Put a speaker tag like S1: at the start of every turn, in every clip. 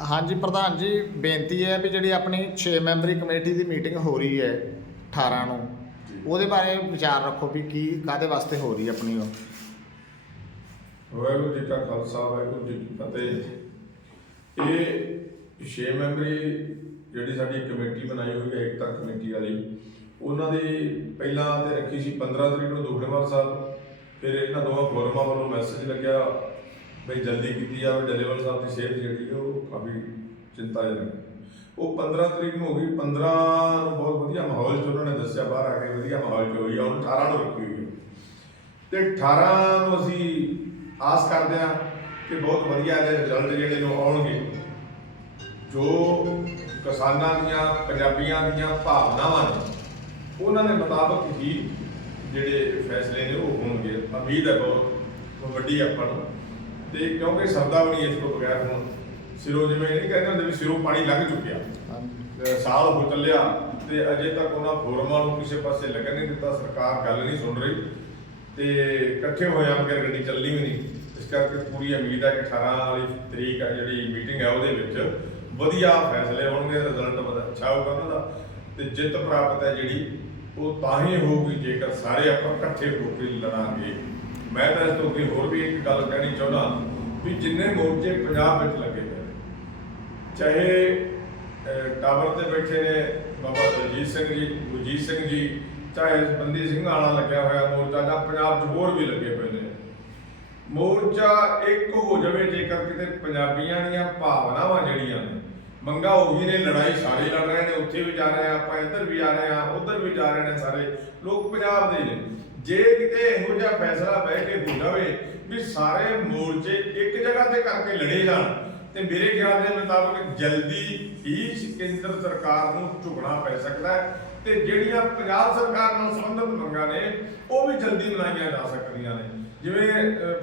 S1: ਹਾਂਜੀ ਪ੍ਰਧਾਨ ਜੀ ਬੇਨਤੀ ਹੈ ਵੀ ਜਿਹੜੀ ਆਪਣੀ 6 ਮੈਂਬਰੀ ਕਮੇਟੀ ਦੀ ਮੀਟਿੰਗ ਹੋ ਰਹੀ ਹੈ 18 ਨੂੰ ਉਹਦੇ ਬਾਰੇ ਵਿਚਾਰ ਰੱਖੋ ਵੀ ਕੀ ਕਾਦੇ ਵਾਸਤੇ ਹੋ ਰਹੀ ਹੈ ਆਪਣੀ ਉਹ।
S2: ਵਾਹਿਗੁਰੂ ਜੀ ਕਾ ਖਾਲਸਾ ਵਾਹਿਗੁਰੂ ਜੀ ਕੀ ਫਤਿਹ। ਇਹ ਛੇ ਮੈਂਬਰੀ ਜਿਹੜੀ ਸਾਡੀ ਕਮੇਟੀ ਬਣਾਈ ਹੋਈ ਹੈ ਏਕਤਾ ਕਮੇਟੀ ਵਾਲੀ ਉਹਨਾਂ ਦੀ ਪਹਿਲਾਂ ਤੇ ਰੱਖੀ ਸੀ 15 ਤਰੀਕ ਨੂੰ ਦੁਖਨੇਵਾਲ ਸਾਹਿਬ ਫਿਰ ਇਹਨਾਂ ਦੋਵਾਂ ਫੋਰਮਾਂ ਵੱਲੋਂ ਮੈਸੇਜ ਲੱਗਿਆ। ਬਈ ਜਲਦੀ ਕੀਤੀ ਜਾਵੇ ਡੱਲੇਵਾਲ ਸਾਹਿਬ ਦੀ ਸਿਹਤ ਜਿਹੜੀ ਉਹ ਕਾਫੀ ਚਿੰਤਾਜਨਕ। ਉਹ 15 ਤਰੀਕ ਨੂੰ ਹੋ ਗਈ 15 ਨੂੰ ਬਹੁਤ ਵਧੀਆ ਮਾਹੌਲ ਚ ਉਹਨਾਂ ਨੇ ਦੱਸਿਆ, ਬਾਹਰ ਆ ਕੇ ਵਧੀਆ ਮਾਹੌਲ ਚ ਹੋਈ ਆ, ਹੁਣ 18 ਨੂੰ ਰੱਖੀ ਹੋਈ ਹੈ ਤੇ 18 ਨੂੰ ਅਸੀਂ ਆਸ ਕਰਦੇ ਹਾਂ ਕਿ ਬਹੁਤ ਵਧੀਆ ਇਹਦੇ ਰਿਜ਼ਲਟ ਜਿਹੜੇ ਨੇ ਉਹ ਆਉਣਗੇ। ਜੋ ਕਿਸਾਨਾਂ ਦੀਆਂ, ਪੰਜਾਬੀਆਂ ਦੀਆਂ ਭਾਵਨਾਵਾਂ ਨੇ, ਉਹਨਾਂ ਦੇ ਮੁਤਾਬਕ ਹੀ ਜਿਹੜੇ ਫੈਸਲੇ ਨੇ ਉਹ ਹੋਣਗੇ। ਉਮੀਦ ਹੈ ਬਹੁਤ ਵੱਡੀ ਆਪਾਂ ਨੂੰ। ਤੇ ਕਿਉਂਕਿ ਸਰਦਾ ਵੀ ਨਹੀਂ ਇਸ ਤੋਂ ਬਗੈਰ ਹੁਣ। ਸਿਰੋਂ ਜਿਵੇਂ ਇਹ ਨਹੀਂ ਕਹਿੰਦੇ ਹੁੰਦੇ ਵੀ ਸਿਰੋਂ ਪਾਣੀ ਲੰਘ ਚੁੱਕਿਆ। ਤੇ ਸਾਲ ਹੋ ਚੱਲਿਆ ਤੇ ਅਜੇ ਤੱਕ ਉਹਨਾਂ ਫੋਰਮਾਂ ਨੂੰ ਕਿਸੇ ਪਾਸੇ ਲੱਗਣ ਨਹੀਂ ਦਿੱਤਾ ਸਰਕਾਰ ਗੱਲ ਨਹੀਂ ਸੁਣ ਰਹੀ। ਤੇ ਇਕੱਠੇ ਹੋਇਆ ਬਗੈਰ ਗੱਡੀ ਚੱਲਣੀ ਵੀ ਨਹੀਂ। ਇਸ ਕਰਕੇ ਪੂਰੀ ਉਮੀਦ ਹੈ ਕਿ 18 ਵਾਲੀ ਤਰੀਕ ਹੈ ਜਿਹੜੀ ਮੀਟਿੰਗ ਹੈ ਉਹਦੇ ਵਿੱਚ ਵਧੀਆ ਫੈਸਲੇ ਹੋਣਗੇ ਰਿਜ਼ਲਟ ਬੜਾ ਅੱਛਾ ਹੋਊਗਾ ਉਹਨਾਂ ਦਾ। ਤੇ ਜਿੱਤ ਪ੍ਰਾਪਤ ਹੈ ਜਿਹੜੀ ਉਹ ਤਾਂ ਹੀ ਹੋਊਗੀ ਜੇਕਰ ਸਾਰੇ ਆਪਾਂ ਇਕੱਠੇ ਹੋ ਕੇ ਲੜਾਂਗੇ। ਮੈਂ ਤਾਂ ਇਸ ਤੋਂ ਅੱਗੇ ਹੋਰ ਵੀ ਇੱਕ ਗੱਲ ਕਹਿਣੀ ਚਾਹੁੰਦਾ ਵੀ ਜਿੰਨੇ ਮੋਰਚੇ ਪੰਜਾਬ ਵਿੱਚ ਲੱਗੇ ਹੋਏ ਨੇ, ਚਾਹੇ ਟਾਵਰ ਤੇ ਬੈਠੇ ਨੇ ਬਾਬਾ ਦਲਜੀਤ ਸਿੰਘ ਜੀ, ਗੁਰਜੀਤ ਸਿੰਘ ਜੀ, ਚਾਹੇ ਬੰਦੀ ਸਿੰਘ ਵਾਲਾ ਲੱਗਿਆ ਹੋਇਆ ਮੋਰਚਾ ਜਾਂ ਪੰਜਾਬ 'ਚ ਹੋਰ ਵੀ ਲੱਗੇ ਹੋਏ ਨੇ, ਮੋਰਚਾ ਇੱਕ ਹੋ ਜਾਵੇ ਜੇਕਰ ਕਿਤੇ ਪੰਜਾਬੀਆਂ ਦੀਆਂ ਭਾਵਨਾਵਾਂ ਜਿਹੜੀਆਂ ਨੇ, ਮੰਗਾ ਉਹੀ ਨੇ, ਲੜਾਈ ਸਾਰੇ ਲੜ ਰਹੇ ਨੇ, ਉੱਥੇ ਵੀ ਜਾ ਰਹੇ ਆ, ਆਪਾਂ ਇੱਧਰ ਵੀ ਆ ਰਹੇ ਆ, ਉੱਧਰ ਵੀ ਜਾ ਰਹੇ ਨੇ ਸਾਰੇ, ਲੋਕ ਪੰਜਾਬ ਦੇ ਨੇ। ਜੇ ਕਿਤੇ ਇਹੋ ਜਿਹਾ ਫੈਸਲਾ ਬਹਿ ਕੇ ਹੋ ਜਾਵੇ ਵੀ ਸਾਰੇ ਮੋਰਚੇ ਇੱਕ ਜਗ੍ਹਾ ਤੇ ਕਰਕੇ ਲੜੇ ਜਾਣ, ਤੇ ਮੇਰੇ ਖਿਆਲ ਦੇ ਮੁਤਾਬਕ ਜਲਦੀ ਹੀ ਕੇਂਦਰ ਸਰਕਾਰ ਨੂੰ ਝੁਕਣਾ ਪੈ ਸਕਦਾ ਹੈ ਤੇ ਜਿਹੜੀਆਂ ਪੰਜਾਬ ਸਰਕਾਰ ਨਾਲ ਸੰਬੰਧਿਤ ਮੰਗਾਂ ਨੇ, ਉਹ ਵੀ ਜਲਦੀ ਬਣਾਈਆਂ ਜਾ ਸਕਦੀਆਂ ਨੇ। ਜਿਵੇਂ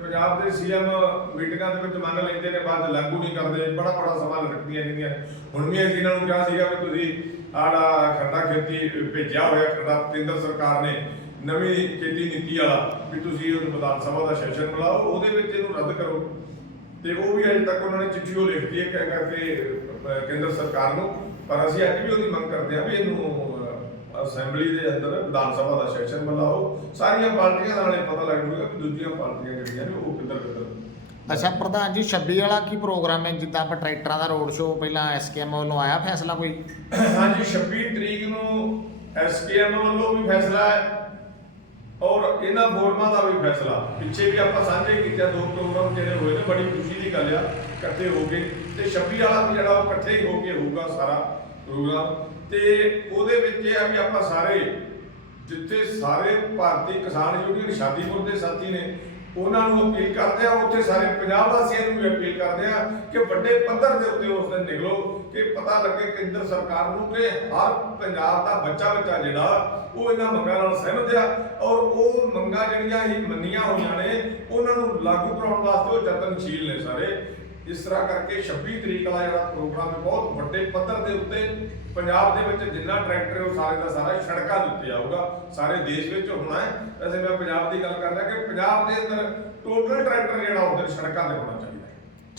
S2: ਪੰਜਾਬ ਦੇ ਸੀਐਮ ਮੀਟਿੰਗਾਂ ਦੇ ਵਿੱਚ ਮੰਗ ਲੈਂਦੇ ਨੇ, ਬਾਅਦ ਲਾਗੂ ਨਹੀਂ ਕਰਦੇ, ਬੜਾ ਬੜਾ ਸਵਾਲ ਰੱਖਦੀਆਂ ਰਹਿੰਦੀਆਂ ਹੁਣ ਵੀ ਅਸੀਂ ਇਹਨਾਂ ਨੂੰ ਕਿਹਾ ਸੀਗਾ ਵੀ ਤੁਸੀਂ ਆੜਾ ਖੰਡਾ ਖੇਤੀ ਭੇਜਿਆ ਹੋਇਆ ਖੰਡਾ ਕੇਂਦਰ ਸਰਕਾਰ ਨੇ ਨਵੀਂ ਖੇਤੀ ਨੀਤੀ ਵਾਲਾ ਵੀ ਤੁਸੀਂ ਉਹ ਵਿਧਾਨ ਸਭਾ ਦਾ ਸੈਸ਼ਨ ਬੁਲਾਓ ਉਹਦੇ ਵਿੱਚ ਇਹਨੂੰ ਰੱਦ ਕਰੋ। ਤੇ ਉਹ ਵੀ ਅਜੇ ਤੱਕ ਉਹਨਾਂ ਨੇ ਚਿੱਠੀ ਉਹ ਲਿਖਦੀ ਹੈ ਕਹਿ ਕਰਕੇ ਕੇਂਦਰ ਸਰਕਾਰ ਨੂੰ ਪਰ ਅਸੀਂ ਅੱਜ ਵੀ ਉਹਦੀ ਮੰਗ ਕਰਦੇ ਹਾਂ ਵੀ ਇਹਨੂੰ ਅਸੈਂਬਲੀ ਦੇ ਅੰਦਰ ਵਿਧਾਨ ਸਭਾ ਦਾ ਸੈਸ਼ਨ ਬੁਲਾਓ। ਸਾਰੀਆਂ ਪਾਰਟੀਆਂ ਦਾ ਨਾਲੇ ਪਤਾ ਲੱਗ ਜੂਗਾ ਕਿ ਦੂਜੀਆਂ ਪਾਰਟੀਆਂ ਜਿਹੜੀਆਂ ਨੇ ਉਹ ਕਿੱਧਰ ਕਿੱਧਰ
S1: ਅੱਛਾ ਪ੍ਰਧਾਨ ਜੀ 26 ਵਾਲਾ ਕੀ ਪ੍ਰੋਗਰਾਮ ਹੈ? ਜਿੱਦਾਂ ਆਪਾਂ ਟਰੈਕਟਰਾਂ ਦਾ ਰੋਡ ਸ਼ੋਅ ਪਹਿਲਾਂ ਐਸਕੇਐਮ ਵੱਲੋਂ ਆਇਆ ਫੈਸਲਾ ਕੋਈ?
S2: ਹਾਂਜੀ 26 ਤਰੀਕ ਨੂੰ ਐਸਕੇਐਮ ਵੱਲੋਂ ਵੀ ਫੈਸਲਾ ਹੈ। ਔਰ ਇਹਨਾਂ ਫੋਰਮਾਂ ਦਾ ਵੀ ਫੈਸਲਾ। ਪਿੱਛੇ ਵੀ ਆਪਾਂ ਸਾਂਝੇ ਕੀਤੇ ਦੋ ਪ੍ਰੋਗਰਾਮ ਜਿਹੜੇ ਹੋਏ ਨੇ, ਬੜੀ ਖੁਸ਼ੀ ਦੀ ਗੱਲ ਆ, ਇਕੱਠੇ ਹੋ ਕੇ। ਤੇ 26 ਵਾਲਾ ਵੀ ਜਿਹੜਾ ਉਹ ਇਕੱਠੇ ਹੀ ਹੋ ਕੇ ਹੋਊਗਾ ਸਾਰਾ ਪ੍ਰੋਗਰਾਮ। ਤੇ ਉਹਦੇ ਵਿੱਚ ਇਹ ਆ ਵੀ ਆਪਾਂ ਸਾਰੇ, ਜਿੱਥੇ ਸਾਰੇ ਭਾਰਤੀ ਕਿਸਾਨ ਯੂਨੀਅਨ, ਸ਼ਾਦੀਪੁਰ ਦੇ ਸਾਥੀ ਨੇ ਉਹਨਾਂ ਨੂੰ ਅਪੀਲ ਕਰਦੇ ਆ, ਉੱਥੇ ਸਾਰੇ ਪੰਜਾਬ ਵਾਸੀਆਂ ਨੂੰ ਵੀ ਅਪੀਲ ਕਰਦੇ ਆ ਕਿ ਵੱਡੇ ਪੱਧਰ ਦੇ ਉੱਤੇ ਉਸ ਦਿਨ ਨਿਕਲੋ ਕਿ ਪਤਾ ਲੱਗੇ ਕੇਂਦਰ ਸਰਕਾਰ ਨੂੰ ਕਿ ਹਰ ਪੰਜਾਬ ਦਾ ਬੱਚਾ ਬੱਚਾ ਜਿਹੜਾ, ਉਹ ਇਹਨਾਂ ਮੰਗਾਂ ਨਾਲ ਸਹਿਮਤ ਆ ਔਰ ਉਹ ਮੰਗਾਂ ਜਿਹੜੀਆਂ ਹੀ ਮੰਨੀਆਂ ਹੋਈਆਂ ਨੇ, ਉਹਨਾਂ ਨੂੰ ਲਾਗੂ ਕਰਾਉਣ ਵਾਸਤੇ ਉਹ ਯਤਨਸ਼ੀਲ ਨੇ ਸਾਰੇ। ਇਸ ਤਰ੍ਹਾਂ ਕਰਕੇ 26 ਤਰੀਕ ਵਾਲਾ ਜਿਹੜਾ ਪ੍ਰੋਗਰਾਮ ਹੈ, ਬਹੁਤ ਵੱਡੇ ਪੱਧਰ ਦੇ ਉੱਤੇ ਪੰਜਾਬ ਦੇ ਵਿੱਚ ਜਿੰਨਾ ਟਰੈਕਟਰ ਉਹ ਸਾਰੇ ਦਾ ਸਾਰਾ ਸੜਕਾਂ ਦੇ ਉੱਤੇ ਆਊਗਾ। ਸਾਰੇ ਦੇਸ਼ ਵਿੱਚ ਹੋਣਾ ਹੈ। ਵੈਸੇ ਮੈਂ ਪੰਜਾਬ ਦੀ ਗੱਲ ਕਰ ਰਿਹਾ ਕਿ ਪੰਜਾਬ ਦੇ ਅੰਦਰ ਟੋਟਲ ਟਰੈਕਟਰ ਜਿਹੜਾ ਉਹਦੇ ਸੜਕਾਂ ਤੇ ਹੋਣਾ ਚਾਹੀਦਾ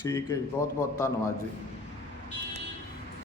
S1: ਠੀਕ ਹੈ ਜੀ ਬਹੁਤ ਬਹੁਤ ਧੰਨਵਾਦ ਜੀ।